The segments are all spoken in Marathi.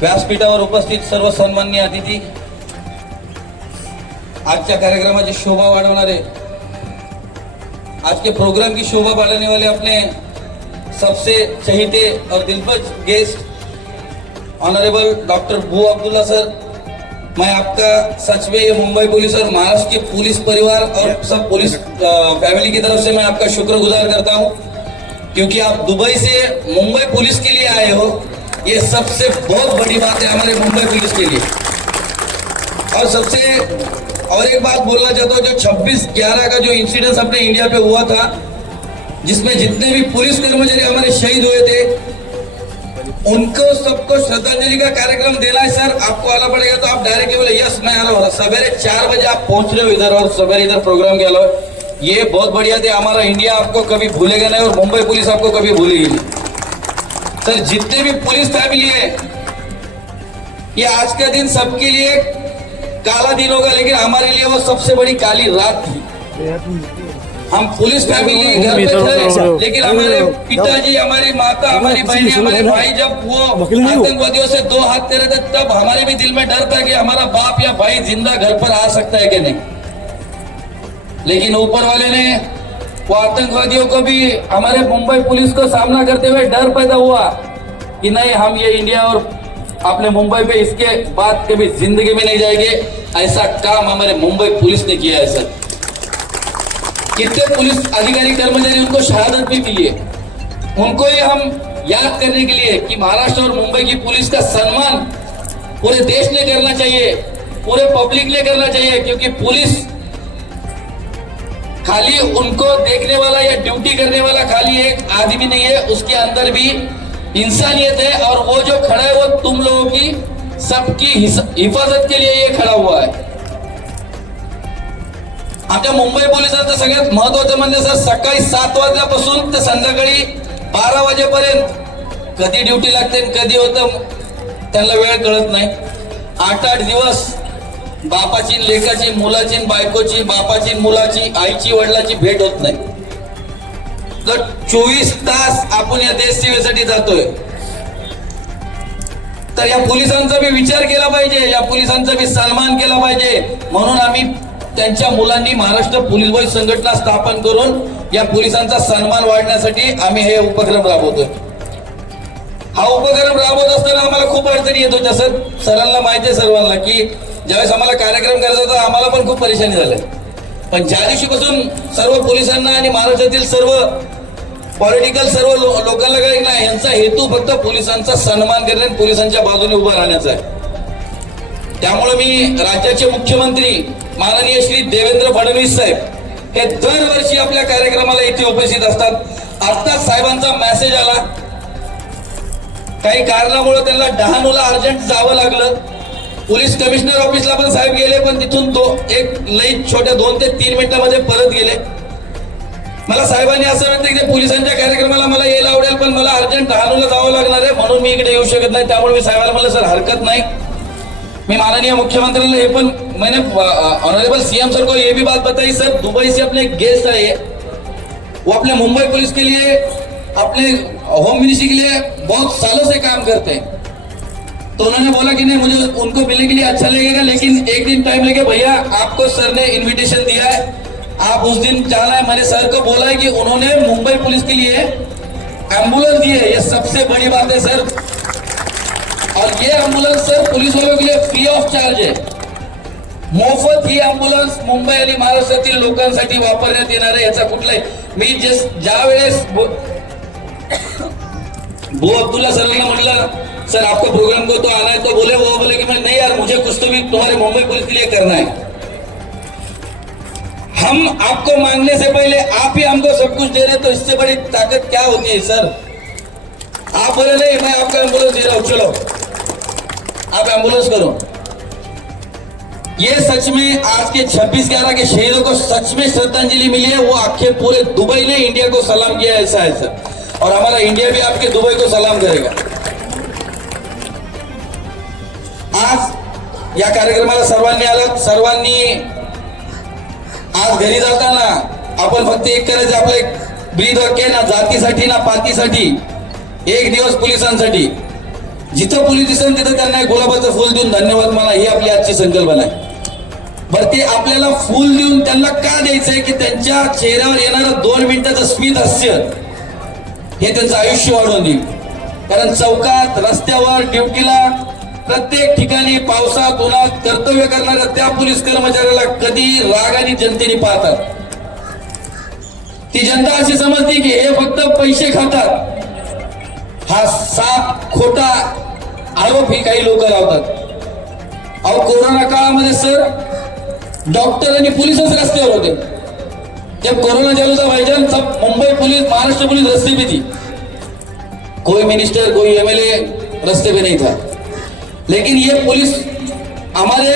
व्यासपीठावर उपस्थित सर्व सन्माननीय अतिथी, आजच्या कार्यक्रमाची शोभा वाढवणारे, आज के प्रोग्राम की शोभा बढ़ाने वाले अपने सबसे चहीते और दिलपज गेस्ट ऑनरेबल डॉक्टर बू अब्दुल्ला सर, मैं आपका सच में ये मुंबई पुलिस और महाराष्ट्र के पुलिस परिवार और सब पुलिस फैमिली की तरफ से मैं आपका शुक्रगुजार करता हूं, क्योंकि आप दुबई से मुंबई पुलिस के लिए आए हो। ये सबसे बहुत बड़ी बात है हमारे मुंबई पुलिस के लिए। और एक बात बोलना चाहता हूँ, जो 26/11 का जो इंसिडेंस अपने इंडिया पे हुआ था, जिसमें जितने भी पुलिस कर्मचारी हमारे शहीद हुए थे, उनको सबको श्रद्धांजलि का कार्यक्रम देना है। सर आपको आना पड़ेगा, तो आप डायरेक्टली बोले यस मैं आ रहा हूँ। सवेरे 4 बजे आप पहुंच रहे हो इधर और सवेरे इधर प्रोग्राम के अलावा, ये बहुत बढ़िया थे। हमारा इंडिया आपको कभी भूलेगा नहीं और मुंबई पुलिस आपको कभी भूलेगी नहीं। सर जितने भी पुलिस फैमिली है, ये आज का दिन सबके लिए काला दिन होगा, लेकिन हमारे लिए वो सबसे बड़ी काली रात थी। हम पुलिस फैमिली घर पे थे, लेकिन हमारे पिताजी, हमारी माता, हमारी बहनें, हमारे भाई जब वो आतंकवादियों से 2 हाथ दे रहे थे, तब हमारे भी दिल में डर था कि हमारा बाप या भाई जिंदा घर पर आ सकता है कि नहीं। लेकिन ऊपर वाले ने वो आतंकवादियों को भी हमारे मुंबई पुलिस को सामना करते हुए डर पैदा हुआ कि नहीं, हम ये इंडिया और अपने मुंबई पे इसके बाद कभी जिंदगी में नहीं जाएंगे। ऐसा काम हमारे मुंबई पुलिस ने किया है। सर कितने पुलिस अधिकारी कर्मचारी उनको शहादत भी मिली है, उनको ही हम याद करने के लिए कि महाराष्ट्र और मुंबई की पुलिस का सम्मान पूरे देश ने करना चाहिए, पूरे पब्लिक ने करना चाहिए। क्योंकि पुलिस खाली उनको देखने वाला या ड्यूटी करने वाला खाली एक आदमी नहीं है, उसके अंदर भी इंसानियत है। और वो जो खड़ा है वो तुम लोगों की सबकी हिफाजत के लिए ये खडा हुआ आहे। आमच्या मुंबई पोलिसांचं सगळ्यात महत्वाचं म्हणजे सर, सकाळी 7 वाजल्यापासून ते संध्याकाळी 12 वाजेपर्यंत कधी ड्युटी लागते कधी होतं त्यांना वेळ कळत नाही। 8-8 दिवस बापाची, लेकाची, मुलाची, बायकोची, बापाची, मुलाची, आईची, वडिलाची भेट होत नाही। तर 24 तास आपण या देश सेवेसाठी जातोय। तर या पोलिसांचा भी विचार केला पाहिजे, या पोलिसांचा भी सन्मान केला पाहिजे। म्हणून आम्ही त्यांच्या मुलांनी महाराष्ट्र पोलीस बल संघटना स्थापन करून या पोलिसांचा सन्मान वाढण्यासाठी आम्ही हे उपक्रम राबवतोय। हा उपक्रम राबवत असताना आम्हाला खूप अडचणी येत होत्या। सरांना माहिती आहे सर्वांना की ज्यावेळेस आम्हाला कार्यक्रम करायचा होता आम्हाला पण खूप परेशानी झाली। पण ज्या दिवशीपासून सर्व पोलिसांना आणि महाराष्ट्रातील सर्व पॉलिटिकल सर्व लोकांना कळलं नाही, यांचा हेतू फक्त पोलिसांचा सन्मान करणे, पोलिसांच्या बाजूने उभा राहण्याचा आहे। त्यामुळे मी राज्याचे मुख्यमंत्री माननीय श्री देवेंद्र फडणवीस साहेब हे दरवर्षी आपल्या कार्यक्रमाला इथे उपस्थित असतात। आता साहेबांचा मेसेज आला, काही कारणामुळे त्यांना डहाणूला अर्जंट जावं लागलं। पोलीस कमिशनर ऑफिसला पण साहेब गेले, पण तिथून तो एक लई छोट्या 2 ते 3 मिनिटांमध्ये परत गेले। मला साहेबांनी असं म्हणते की पोलिसांच्या कार्यक्रमाला मला यायला आवडेल, पण मला अर्जंट डहाणूला जावं लागणार आहे, म्हणून मी इकडे येऊ शकत नाही। त्यामुळे मी साहेबांना म्हणलं सर हरकत नाही, मैं माननीय मुख्यमंत्री ये पण मैंने ऑनरेबल सीएम सर को ये भी बात बताई। सर दुबई से अपने गेस्ट आए, वो अपने मुंबई पुलिस के लिए, अपने होम मिनिस्ट्री के लिए बहुत सालों से काम करते हैं। तो उन्होंने बोला कि नहीं मुझे उनको मिलने के लिए अच्छा लगेगा, लेकिन एक दिन टाइम लगे। भैया आपको सर ने इनविटेशन दिया है, आप उस दिन जाना है। मैंने सर को बोला है कि उन्होंने मुंबई पुलिस के लिए एम्बुलेंस दी है, ये सबसे बड़ी बात है सर। और ये एम्बुलेंस सर पुलिस वालों के लिए फ्री ऑफ चार्ज है, मोफत ही एम्बुलेंस मुंबई आणि महाराष्ट्रातील लोकांसाठी वापरण्यात येणार आहे। याचा कुठलाही मी ज्या वेळेस बू अब्दुल्ला सरांना म्हणलं सर आपका प्रोग्राम को तो आना है, तो बोले कि मैं नहीं यार, मुझे कुछ तो भी तुम्हारे मुंबई पुलिस के लिए करना है। हम आपको मांगने से पहले आप ही हमको सब कुछ दे रहे, तो इससे बड़ी ताकत क्या होती है सर। आप बोले नहीं मैं आपका एम्बुलेंस दे रहा हूं, चलो आप एम्बुलेंस करो। ये सच में आज के 26/11 के शहीदों को सच में श्रद्धांजलि मिली है। वो आखिर पूरे दुबई ने इंडिया को सलाम किया, ऐसा है सर। और हमारा इंडिया भी आपके दुबई को सलाम करेगा। आज या कार्यक्रमाला सर्वांनी आलात। सर्वांनी आज घरी जाताना आपण फक्त एक करायचं, आपलं एक ब्रीद वाक्य ना जातीसाठी ना पातीसाठी, एक दिवस पोलिसांसाठी। जिथं पोलीस दिसन तिथं त्यांना एक गुलाबाचं फुल देऊन धन्यवाद म्हणा, ही आपली आजची संकल्पना आहे. बरं, ते आपल्याला फुल देऊन त्यांना का द्यायचंय की त्यांच्या चेहऱ्यावर येणारं 2 मिनिटाचं स्मित हास्य हे त्यांचं आयुष्य वाढवून देईल. कारण चौकात, रस्त्यावर, ड्युटीला, प्रत्येक ठिकाणी पावसात उन्हात कर्तव्य करणाऱ्या त्या पोलीस कर्मचाऱ्याला कधी रागाने जनतेने पाहतात. ती जनता अशी समजते की हे फक्त पैसे खातात. हा साप खोटा आरोप ही काही लोक लावतात. अहो, कोरोना काळामध्ये सर डॉक्टर आणि पोलीसच रस्त्यावर होते. जब कोरोना चालू था भाईजान, सब मुंबई पुलिस, महाराष्ट्र पुलिस रस्ते पे थी. कोई मिनिस्टर, कोई एमएलए रस्ते पे नहीं था. लेकिन ये पुलिस हमारे,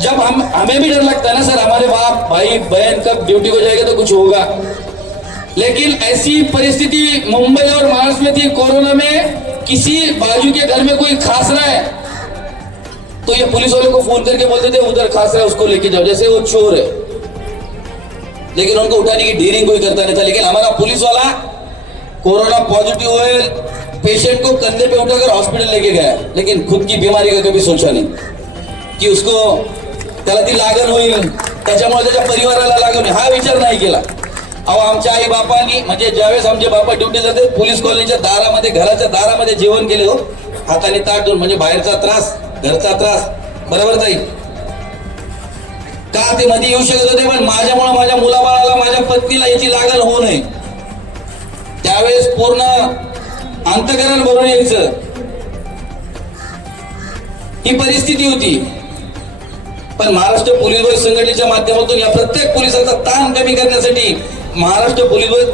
जब हमें भी डर लगता है ना सर, हमारे बाप भाई बहन कब ड्यूटी को जाएगा तो कुछ होगा. लेकिन ऐसी परिस्थिति मुंबई और महाराष्ट्र में थी. कोरोना में किसी बाजू के घर में कोई खास रहा है तो ये पुलिस वाले को फोन करके बोलते थे उधर खास रहा है, उसको लेके जाओ, जैसे वो चोर है. लेकिन उनको उठाने की डीलिंग कोई करता नहीं था. लेकिन हमारा पुलिस वाला कोरोना पॉजिटिव हुए पेशेंट को कंधे पे उठाकर हॉस्पिटल लेके गया, लेकिन खुद की बीमारी का कभी सोचा नहीं की उसको त्याला ती लागण होईल, त्याच्यामुळे त्याच्या परिवाराला लागण होईल, हा विचार नाही केला. अहो, आमच्या आई बापांनी, म्हणजे ज्यावेळेस आमचे बापा ड्युटी जाते पोलीस कॉलनीच्या दारामध्ये, घराच्या दारामध्ये जेवण केले हो, हाताने ताट देऊन. म्हणजे बाहेरचा त्रास, घरचा त्रास, बरोबर ताई? का ते मध्ये येऊ शकत होते, पण माझ्यामुळे माझ्या मुलाबाळाला, माझ्या पत्नीला याची लागण होऊ नये, त्यावेळेस पूर्ण अंतकरण भरून यायचं, ही परिस्थिती होती. पण महाराष्ट्र पोलीस बल संघटनेच्या माध्यमातून या प्रत्येक पोलिसाचा ताण कमी करण्यासाठी महाराष्ट्र पोलीस बल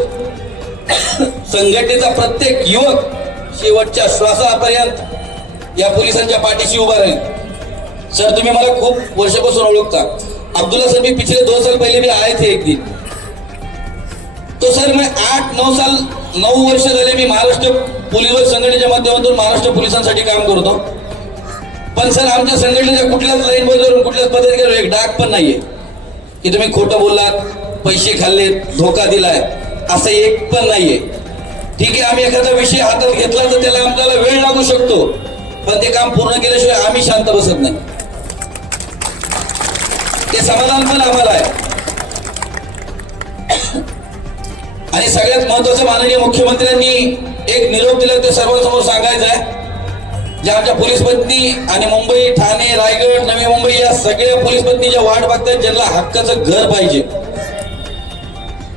संघटनेचा प्रत्येक युवक शेवटच्या श्वासापर्यंत या पोलिसांच्या पाठीशी उभा राहील. सर, तुम्ही मला खूप वर्षापासून ओळखता. अब्दुल्ला सर, भी पिछले 2 साल पहले भी आए थे एक दिन. तो सर मैं 9 वर्ष झाले मी महाराष्ट्र पोलीस बल संघटनेच्या माध्यमातून महाराष्ट्र पोलिसांसाठी काम करतो. पण सर, आमच्या संघटनेच्या कुठल्याच लाईन बरोबर, कुठल्याच पदाधिकाऱ्यावर एक डाग पण नाहीये की तुम्ही खोटं बोललात, पैसे खाल्लेत, धोका दिलाय, असं एक पण नाहीये. ठीक आहे, आम्ही एखादा विषय हातात घेतला तर त्याला आम्हाला वेळ लागू शकतो, पण ते काम पूर्ण केल्याशिवाय आम्ही शांत बसत नाही. ते समाधान पण आम्हाला आहे. आणि सगळ्यात महत्वाचं, माननीय मुख्यमंत्र्यांनी एक निरोप दिला, ते सर्वांसमोर सांगायचं आहे. ज्या आमच्या पोलीस पत्नी आणि मुंबई, ठाणे, रायगड, नवी मुंबई या सगळ्या पोलीस पत्नी ज्या वाट बघतात, ज्यांना हक्काचं घर पाहिजे,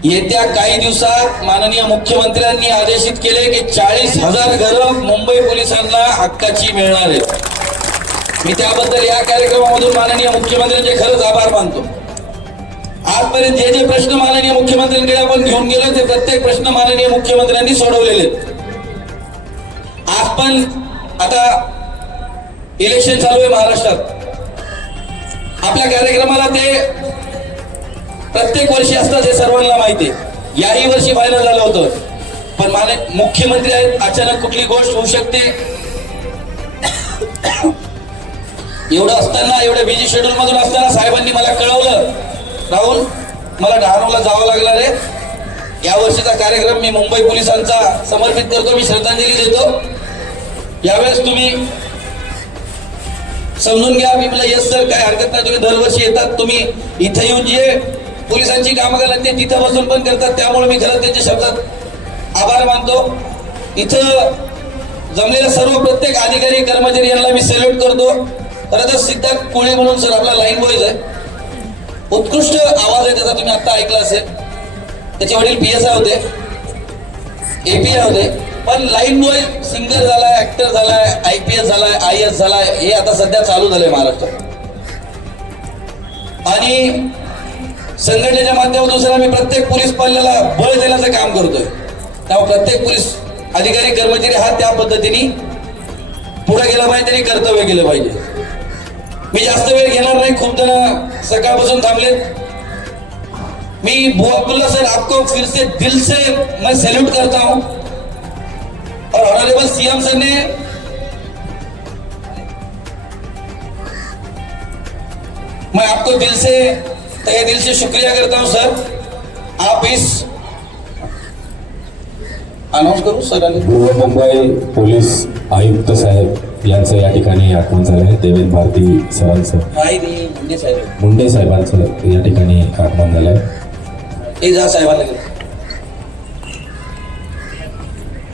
येत्या काही दिवसात माननीय मुख्यमंत्र्यांनी आदेशित केले की 40,000 घरं मुंबई पोलिसांना हक्काची मिळणार आहेत. मी त्याबद्दल या कार्यक्रमामधून माननीय मुख्यमंत्र्यांचे खरंच आभार मानतो. आजपर्यंत जे जे प्रश्न माननीय मुख्यमंत्र्यांकडे आपण घेऊन गेलो, ते प्रत्येक प्रश्न माननीय मुख्यमंत्र्यांनी सोडवलेले आहेत. आज पण आता इलेक्शन चालू आहे महाराष्ट्रात. आपल्या कार्यक्रमाला ते प्रत्येक वर्षी असतात, हे सर्वांना माहिती आहे. याही वर्षी फायनल झालं होतं, पण मुख्यमंत्री आहेत, अचानक कुठली गोष्ट होऊ शकते. एवढं असताना, एवढ्या बिझी शेड्यूल मधून असताना साहेबांनी मला कळवलं, राहुल मला डहाणूला जावं लागणार आहे, या वर्षीचा कार्यक्रम मी मुंबई पोलिसांचा समर्पित करतो, मी श्रद्धांजली देतो, यावेळेस तुम्ही समजून घ्या. मी म्हटलं यस सर, काय हरकत नाही, तुम्ही दरवर्षी येतात, तुम्ही इथे येऊन जे पोलिसांची कामं करतात ते तिथं बसून पण करतात, त्यामुळे मी खरंच त्यांच्या शब्दात आभार मानतो. इथं जमलेल्या सर्व प्रत्येक अधिकारी, कर्मचारी यांना मी सॅल्यूट करतो. खरं तर सिद्धार्थ कोळे म्हणून सर आपला लाईन बॉयज आहे, उत्कृष्ट आवाज आहे त्याचा, तुम्ही आता ऐकला असेल. त्याचे वडील PSI होते, API होते, पण लाईन बॉय सिंगर झालाय, ऍक्टर झालाय, IPS झालाय, IS झालाय, हे आता सध्या चालू झालंय महाराष्ट्रात. आणि संघटनेच्या माध्यमातून सर आम्ही प्रत्येक पोलीस पाल्याला बळ देण्याचं काम करतोय. त्यामुळे प्रत्येक पोलीस अधिकारी, कर्मचारी हा त्या पद्धतीने पुढे गेला पाहिजे, त्यांनी कर्तव्य केलं पाहिजे. मी जास्त वेळ घेणार नाही, खूप जण सकाळपासून थांबलेत. मी बुआ अब्दुल्ला सर, आपको फिर से दिल से मैं सैल्यूट करता हूं. और ऑनरेबल CM सर ने मैं आपको दिल से, तहे दिल से शुक्रिया करता हूं सर. आप इस अनाउंस करूं सर, मुंबई पोलीस आयुक्त साहेब यांचं या ठिकाणी आगमन झालं आहे. देवेंद्र भारती सरांचं, मुंडे साहेब मुंडे साहेबांचं या ठिकाणी आगमन झालं आहे. हे जा साहेबांना